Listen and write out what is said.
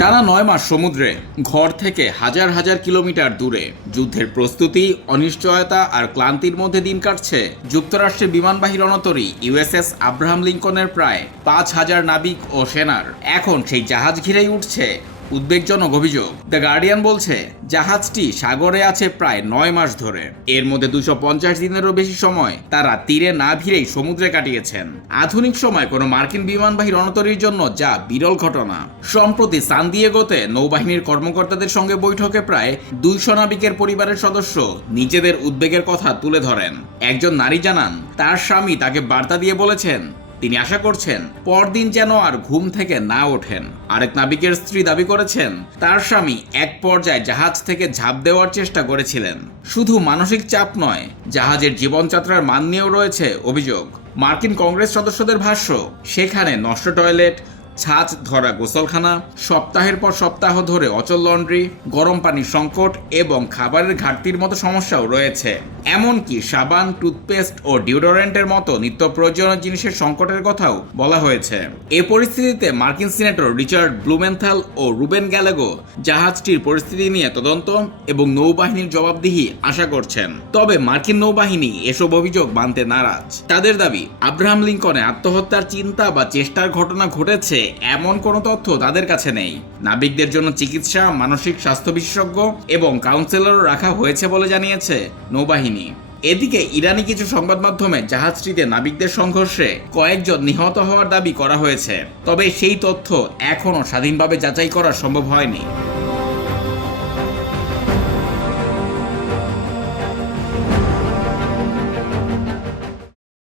টানা ৯ মাস সমুদ্রে, ঘর থেকে হাজার হাজার কিলোমিটার দূরে, যুদ্ধের প্রস্তুতি, অনিশ্চয়তা আর ক্লান্তির মধ্যে দিন কাটছে যুক্তরাষ্ট্রের বিমানবাহী রণতরী ইউএসএস আব্রাহাম লিঙ্কনের প্রায় ৫,০০০ নাবিক ও সেনার। এখন সেই জাহাজ ঘিরেই উঠছে উদ্বেগজনক অভিযোগ। দ্য গার্ডিয়ান বলছে, জাহাজটি সাগরে আছে প্রায় ৯ মাস ধরে। এর মধ্যে ২৫০ দিনেরও বেশি সময় তারা তীরে না ভিড়েই সমুদ্রে কাটিয়েছেন। আধুনিক সময় কোনো মার্কিন বিমানবাহী রণতরীর জন্য যা বিরল ঘটনা। সম্প্রতি সান দিয়েগোতে নৌবাহিনীর কর্মকর্তাদের সঙ্গে বৈঠকে প্রায় ২০০ নাবিকের পরিবারের সদস্য নিজেদের উদ্বেগের কথা তুলে ধরেন। একজন নারী জানান, তার স্বামী তাকে বার্তা দিয়ে বলেছেন তিনি আশা করছেন পরদিন যেন আর ঘুম থেকে না ওঠেন। আরেক নাবিকের স্ত্রী দাবি করেছেন, তার স্বামী এক পর্যায়ে জাহাজ থেকে ঝাঁপ দেওয়ার চেষ্টা করেছিলেন। শুধু মানসিক চাপ নয়, জাহাজের জীবনযাত্রার মান নিয়েও রয়েছে অভিযোগ। মার্কিন কংগ্রেস সদস্যদের ভাষ্য, সেখানে নষ্ট টয়লেট, ছাঁচ ধরা গোসলখানা, সপ্তাহের পর সপ্তাহ ধরে অচল লন্ড্রি, গরম পানির সংকট এবং খাবারের ঘাটতির মতো সমস্যাও রয়েছে। এমনকি সাবান, টুথপেস্ট ও ডিওডোরেন্টের মতো নিত্য প্রয়োজনীয় জিনিসের সংকটের কথাও বলা হয়েছে। এ পরিস্থিতিতে মার্কিন সিনেটর রিচার্ড ব্লুমেনথাল ও রুবেন গ্যালাগো জাহাজটির পরিস্থিতি নিয়ে তদন্ত এবং নৌবাহিনীর জবাবদিহি আশা করছেন। তবে মার্কিন নৌবাহিনী এসব অভিযোগ মানতে নারাজ। তাদের দাবি, আব্রাহাম লিঙ্কনে আত্মহত্যার চিন্তা বা চেষ্টার ঘটনা ঘটেছে এমন কোনো তথ্য তাদের কাছে নেই। নাবিকদের জন্য চিকিৎসা, মানসিক স্বাস্থ্য বিশেষজ্ঞ এবং কাউন্সেলর রাখা হয়েছে বলে জানিয়েছে নৌবাহিনী। এদিকে ইরানি কিছু সংবাদ মাধ্যমে জাহাজটিতে নাবিকদের সংঘর্ষে কয়েকজন নিহত হওয়ার দাবি করা হয়েছে, তবে সেই তথ্য এখনও স্বাধীনভাবে যাচাই করা সম্ভব হয়নি।